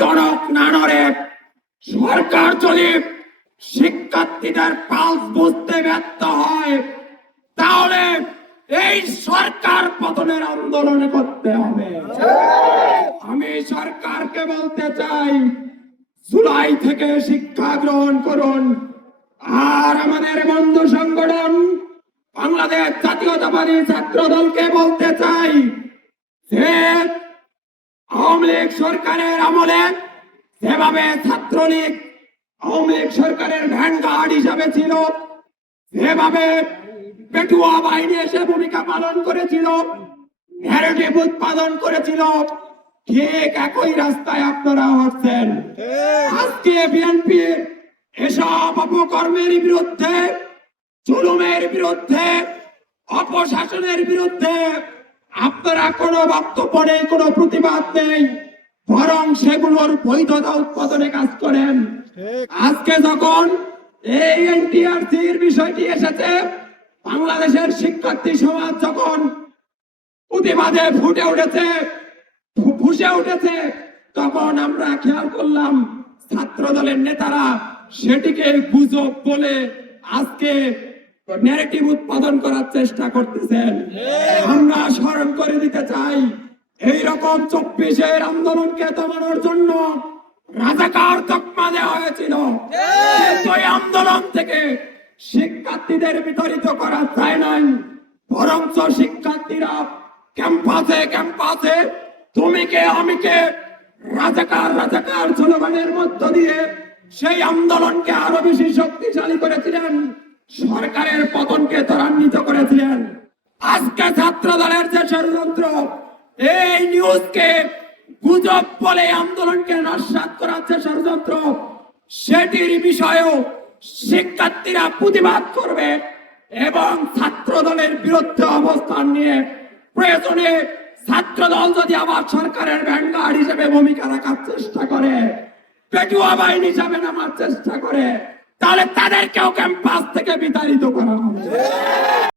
টনক না নড়ে। সরকার যদি শিক্ষার্থীদের পালস বুঝতে ব্যর্থ হয়, তাহলে এই সরকার পতনের আন্দোলন করতে হবে। আমি সরকারকে বলতে চাই, জুলাই থেকে শিক্ষা গ্রহণ করুন। আর আমাদের বন্ধু সংগঠন বাংলাদেশ জাতীয়তাবাদী ছাত্র দলকে বলতে চাই যে আওয়ামী লীগ সরকারের আমলে যেভাবে ছাত্রলীগ আওয়ামী লীগ সরকারের ভ্যানগার্ড হিসাবে ছিল, যেভাবে পেটুয়া বাহিনী এসে ভূমিকা পালন করেছিল, ন্যারেটিভ উৎপাদন করেছিল, ঠিক একই রাস্তায় আপনারা হাঁটছেন। আজকে বিএনপি এসব অপকর্মের বিরুদ্ধে, জুলুমের বিরুদ্ধে, অপশাসনের বিরুদ্ধে আপনারা কোনো বক্তব্য নেই, কোনো প্রতিবাদ নেই, বরং সেগুলোর বৈধতা উৎপাদনে কাজ করেন। আজকে যখন এই এনটিআরসির বিষয়টি এসেছে, বাংলাদেশের শিক্ষার্থী সমাজ যখন প্রতিবাদে ফুসে উঠেছে, তখন আমরা খেয়াল করলাম ছাত্র দলের নেতারা সেটিকে গুজব বলে আজকে ন্যারেটিভ উৎপাদন করার চেষ্টা করতেছেন। আমরা স্মরণ করে দিতে চাই, এইরকম 24-এর আন্দোলনকে দমানোর জন্য রাজাকার তকমা দেওয়া হয়েছিল। ওই আন্দোলন থেকে শিক্ষার্থীদের বিতাড়িত করা যায় নাই, বরঞ্চ শিক্ষার্থীরা ক্যাম্পাসে তুমি কে আমি কে রাজাকার রাজাকার স্লোগানের মধ্য দিয়ে সেই আন্দোলনকে আরো বেশি শক্তিশালী করেছিলেন, সরকারের পতনকে ত্বরান্বিত করেছিলেন। আজকে ছাত্র দলের যে ষড়যন্ত্র, এই নিউজকে গুজব বলে আন্দোলনকে নস্যাৎ করার যে ষড়যন্ত্র, সেটির বিষয়েও শিক্ষার্থীরা প্রতিবাদ করবে এবং ছাত্র দলের বিরুদ্ধে অবস্থান নিয়ে প্রয়োজনে ছাত্র দল যদি আবার সরকারের ভ্যানগার্ড হিসেবে ভূমিকা রাখার চেষ্টা করে, পেটুয়া বাহিনী হিসাবে নামার চেষ্টা করে, তাহলে তাদেরকেও ক্যাম্পাস থেকে বিতাড়িত করা হবে।